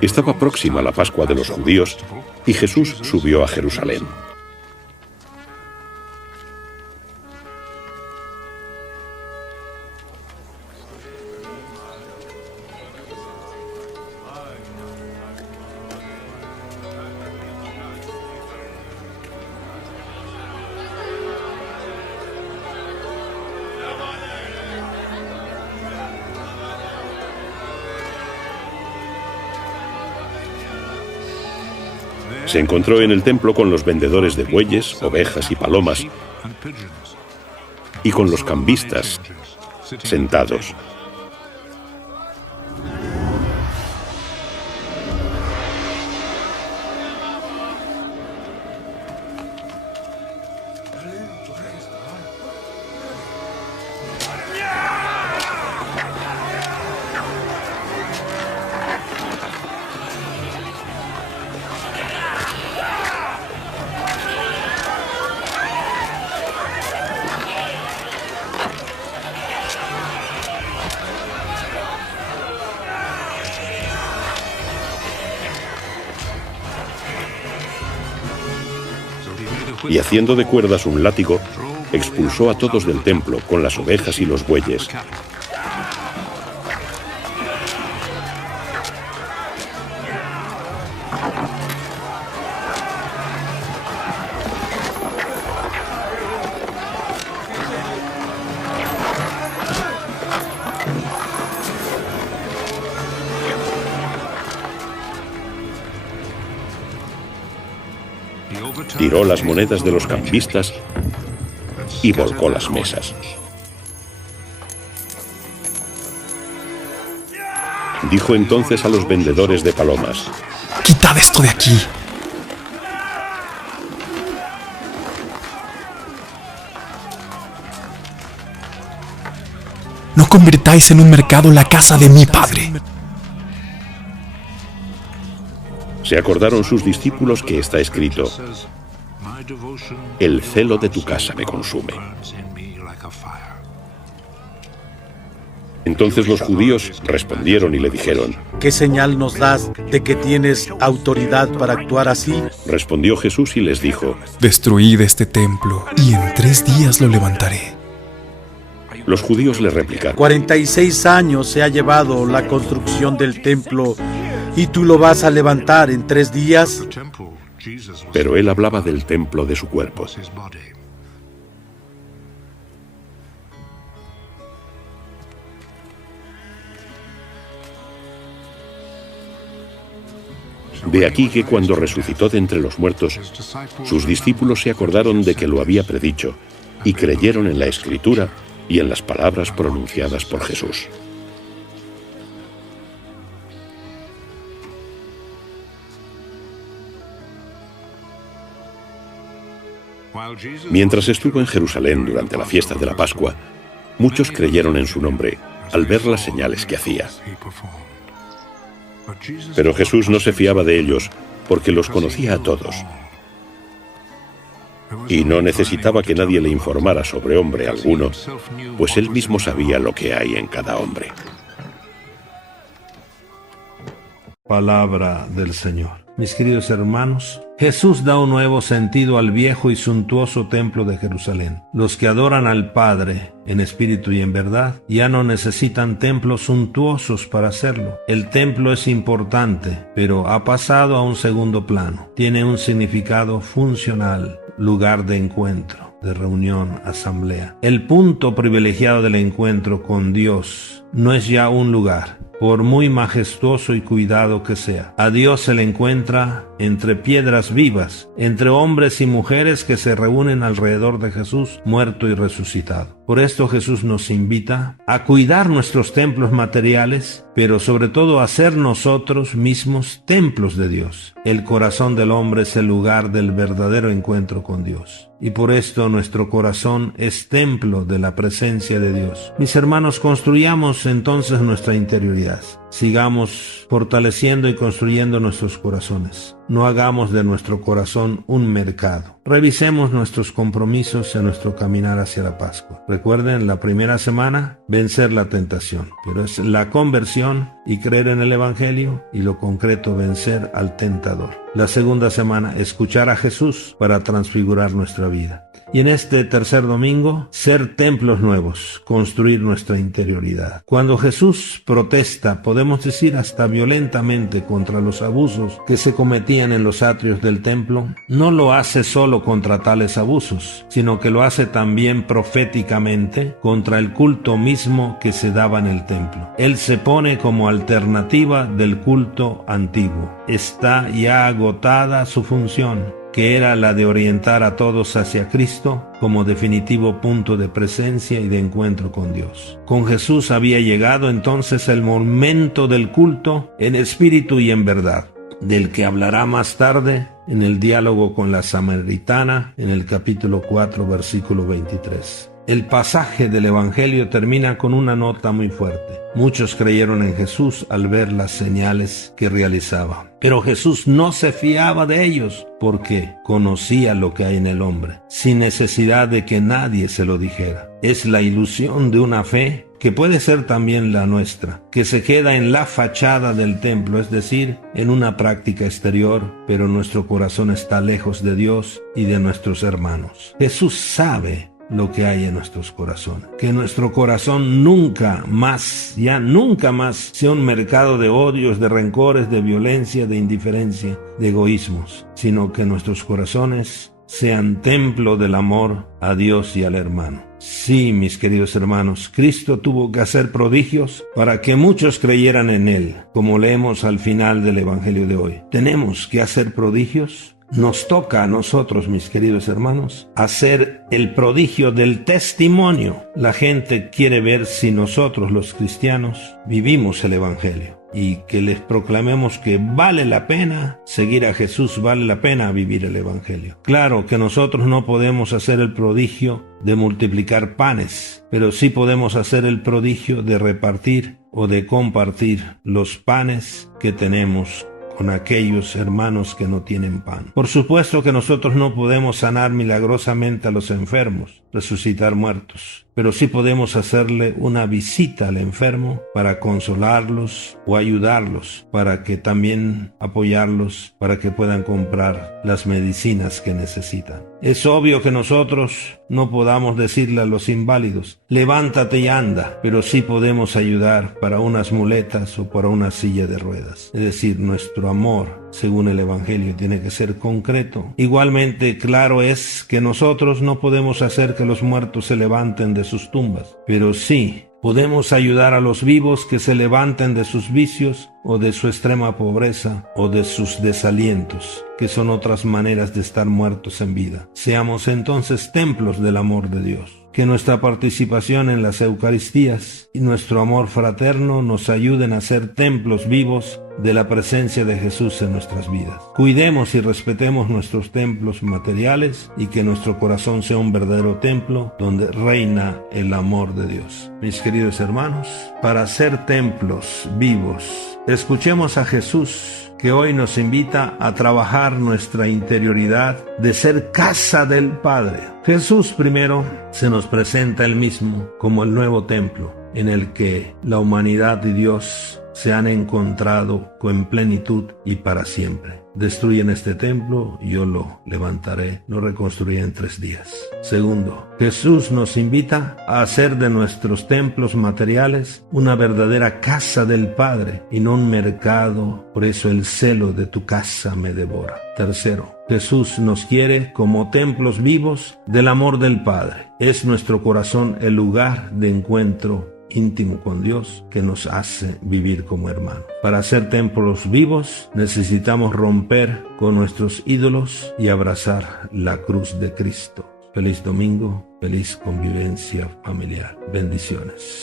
Estaba próxima la Pascua de los judíos y Jesús subió a Jerusalén. Se encontró en el templo con los vendedores de bueyes, ovejas y palomas, y con los cambistas sentados. Y haciendo de cuerdas un látigo, expulsó a todos del templo con las ovejas y los bueyes. Tiró las monedas de los cambistas y volcó las mesas. Dijo entonces a los vendedores de palomas: ¡Quitad esto de aquí! No convirtáis en un mercado la casa de mi Padre. Se acordaron sus discípulos que está escrito: el celo de tu casa me consume. Entonces los judíos respondieron y le dijeron: ¿qué señal nos das de que tienes autoridad para actuar así? Respondió Jesús y les dijo: destruid este templo y en 3 días lo levantaré. Los judíos le replicaron: 46 años se ha llevado la construcción del templo y tú lo vas a levantar en 3 días. Pero él hablaba del templo de su cuerpo. De aquí que cuando resucitó de entre los muertos, sus discípulos se acordaron de que lo había predicho y creyeron en la Escritura y en las palabras pronunciadas por Jesús. Mientras estuvo en Jerusalén durante la fiesta de la Pascua, muchos creyeron en su nombre al ver las señales que hacía. Pero Jesús no se fiaba de ellos porque los conocía a todos y no necesitaba que nadie le informara sobre hombre alguno, pues él mismo sabía lo que hay en cada hombre. Palabra del Señor. Mis queridos hermanos, Jesús da un nuevo sentido al viejo y suntuoso templo de Jerusalén. Los que adoran al Padre en espíritu y en verdad ya no necesitan templos suntuosos para hacerlo. El templo es importante, pero ha pasado a un segundo plano. Tiene un significado funcional, lugar de encuentro, de reunión, asamblea. El punto privilegiado del encuentro con Dios no es ya un lugar, por muy majestuoso y cuidado que sea. A Dios se le encuentra entre piedras vivas, entre hombres y mujeres que se reúnen alrededor de Jesús, muerto y resucitado. Por esto Jesús nos invita a cuidar nuestros templos materiales, pero sobre todo a ser nosotros mismos templos de Dios. El corazón del hombre es el lugar del verdadero encuentro con Dios. Y por esto nuestro corazón es templo de la presencia de Dios. Mis hermanos, construyamos entonces nuestra interioridad. Sigamos fortaleciendo y construyendo nuestros corazones. No hagamos de nuestro corazón un mercado. Revisemos nuestros compromisos en nuestro caminar hacia la Pascua. Recuerden, la primera semana, vencer la tentación, pero es la conversión y creer en el Evangelio, y lo concreto, vencer al tentador. La segunda semana, escuchar a Jesús para transfigurar nuestra vida. Y en este tercer domingo, ser templos nuevos, construir nuestra interioridad. Cuando Jesús protesta, podemos decir hasta violentamente, contra los abusos que se cometían en los atrios del templo, no lo hace solo contra tales abusos, sino que lo hace también proféticamente contra el culto mismo que se daba en el templo. Él se pone como alternativa del culto antiguo. Está ya agotada su función, que era la de orientar a todos hacia Cristo como definitivo punto de presencia y de encuentro con Dios. Con Jesús había llegado entonces el momento del culto en espíritu y en verdad, del que hablará más tarde en el diálogo con la samaritana en el capítulo 4, versículo 23. El pasaje del Evangelio termina con una nota muy fuerte. Muchos creyeron en Jesús al ver las señales que realizaba. Pero Jesús no se fiaba de ellos porque conocía lo que hay en el hombre, sin necesidad de que nadie se lo dijera. Es la ilusión de una fe que puede ser también la nuestra, que se queda en la fachada del templo, es decir, en una práctica exterior, pero nuestro corazón está lejos de Dios y de nuestros hermanos. Jesús sabe lo que hay en nuestros corazones. Que nuestro corazón nunca más sea un mercado de odios, de rencores, de violencia, de indiferencia, de egoísmos, sino que nuestros corazones sean templo del amor a Dios y al hermano. Sí, mis queridos hermanos, Cristo tuvo que hacer prodigios para que muchos creyeran en Él, como leemos al final del Evangelio de hoy. ¿Tenemos que hacer prodigios? Nos toca a nosotros, mis queridos hermanos, hacer el prodigio del testimonio. La gente quiere ver si nosotros, los cristianos, vivimos el Evangelio y que les proclamemos que vale la pena seguir a Jesús, vale la pena vivir el Evangelio. Claro que nosotros no podemos hacer el prodigio de multiplicar panes, pero sí podemos hacer el prodigio de repartir o de compartir los panes que tenemos con aquellos hermanos que no tienen pan. Por supuesto que nosotros no podemos sanar milagrosamente a los enfermos, resucitar muertos, pero sí podemos hacerle una visita al enfermo para consolarlos o ayudarlos, para que también apoyarlos, para que puedan comprar las medicinas que necesitan. Es obvio que nosotros no podamos decirle a los inválidos, levántate y anda, pero sí podemos ayudar para unas muletas o para una silla de ruedas. Es decir, nuestro amor, según el Evangelio, tiene que ser concreto. Igualmente, claro es que nosotros no podemos hacer que los muertos se levanten de sus tumbas, pero sí podemos ayudar a los vivos que se levanten de sus vicios o de su extrema pobreza o de sus desalientos, que son otras maneras de estar muertos en vida. Seamos entonces templos del amor de Dios. Que nuestra participación en las Eucaristías y nuestro amor fraterno nos ayuden a ser templos vivos de la presencia de Jesús en nuestras vidas. Cuidemos y respetemos nuestros templos materiales y que nuestro corazón sea un verdadero templo donde reina el amor de Dios. Mis queridos hermanos, para ser templos vivos, escuchemos a Jesús, que hoy nos invita a trabajar nuestra interioridad de ser casa del Padre. Jesús primero se nos presenta él mismo como el nuevo templo en el que la humanidad y Dios se han encontrado con plenitud y para siempre. Destruyen este templo y yo lo levantaré, lo reconstruiré en 3 días. Segundo, Jesús nos invita a hacer de nuestros templos materiales una verdadera casa del Padre y no un mercado, por eso el celo de tu casa me devora. Tercero, Jesús nos quiere como templos vivos del amor del Padre. Es nuestro corazón el lugar de encuentro íntimo con Dios que nos hace vivir como hermanos. Para ser templos vivos necesitamos romper con nuestros ídolos y abrazar la cruz de Cristo. Feliz domingo, feliz convivencia familiar. Bendiciones.